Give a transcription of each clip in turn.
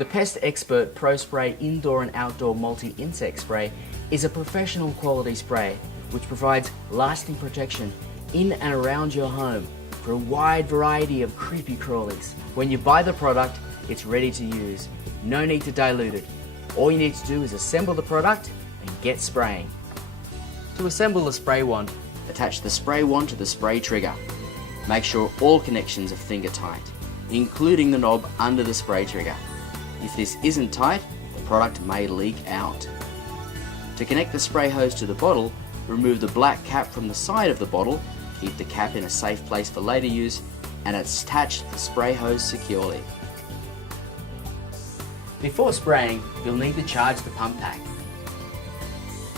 The PestXpert Pro Spray Indoor and Outdoor Multi-Insect Spray is a professional quality spray which provides lasting protection in and around your home for a wide variety of creepy crawlies. When you buy the product, it's ready to use. No need to dilute it. All you need to do is assemble the product and get spraying. To assemble the spray wand, attach the spray wand to the spray trigger. Make sure all connections are finger tight, including the knob under the spray trigger. If this isn't tight, the product may leak out. To connect the spray hose to the bottle, remove the black cap from the side of the bottle, keep the cap in a safe place for later use, and attach the spray hose securely. Before spraying, you'll need to charge the pump pack.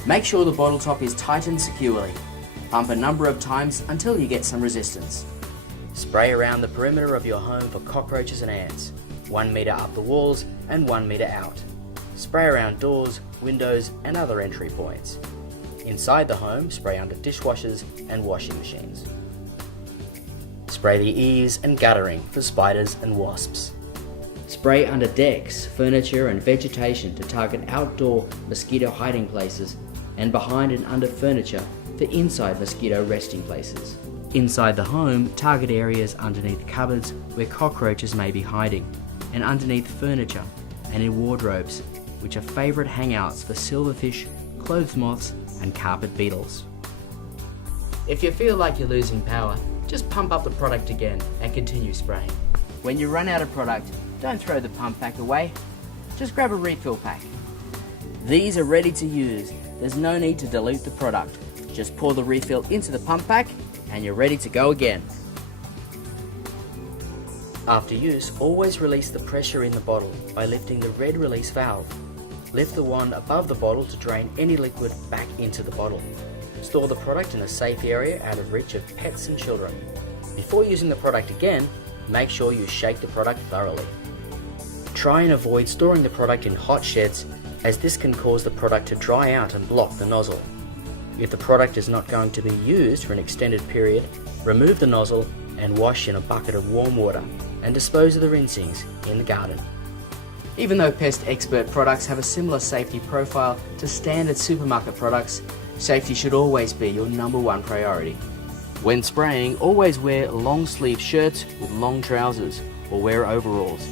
Make sure the bottle top is tightened securely. Pump a number of times until you get some resistance. Spray around the perimeter of your home for cockroaches and ants, 1 meter up the walls and 1 meter out. Spray around doors, windows and other entry points. Inside the home, spray under dishwashers and washing machines. Spray the eaves and guttering for spiders and wasps. Spray under decks, furniture and vegetation to target outdoor mosquito hiding places, and behind and under furniture for inside mosquito resting places. Inside the home, target areas underneath cupboards where cockroaches may be hiding, and underneath furniture and in wardrobes, which are favourite hangouts for silverfish, clothes moths and carpet beetles. If you feel like you're losing power, just pump up the product again and continue spraying. When you run out of product, don't throw the pump pack away, just grab a refill pack. These are ready to use. There's no need to dilute the product. Just pour the refill into the pump pack and you're ready to go again. After use, always release the pressure in the bottle by lifting the red release valve. Lift the wand above the bottle to drain any liquid back into the bottle. Store the product in a safe area out of reach of pets and children. Before using the product again, make sure you shake the product thoroughly. Try and avoid storing the product in hot sheds, as this can cause the product to dry out and block the nozzle. If the product is not going to be used for an extended period, remove the nozzle and wash in a bucket of warm water and dispose of the rinsings in the garden. Even though PestXpert products have a similar safety profile to standard supermarket products, safety should always be your #1 priority. When spraying, always wear long sleeve shirts with long trousers or wear overalls.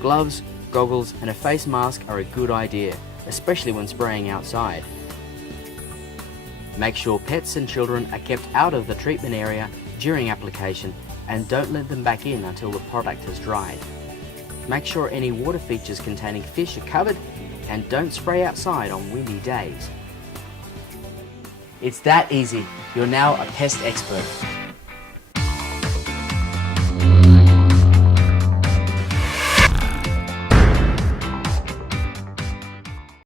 Gloves, goggles and a face mask are a good idea, especially when spraying outside. Make sure pets and children are kept out of the treatment area during application and don't let them back in until the product has dried. Make sure any water features containing fish are covered and don't spray outside on windy days. It's that easy. You're now a pest expert.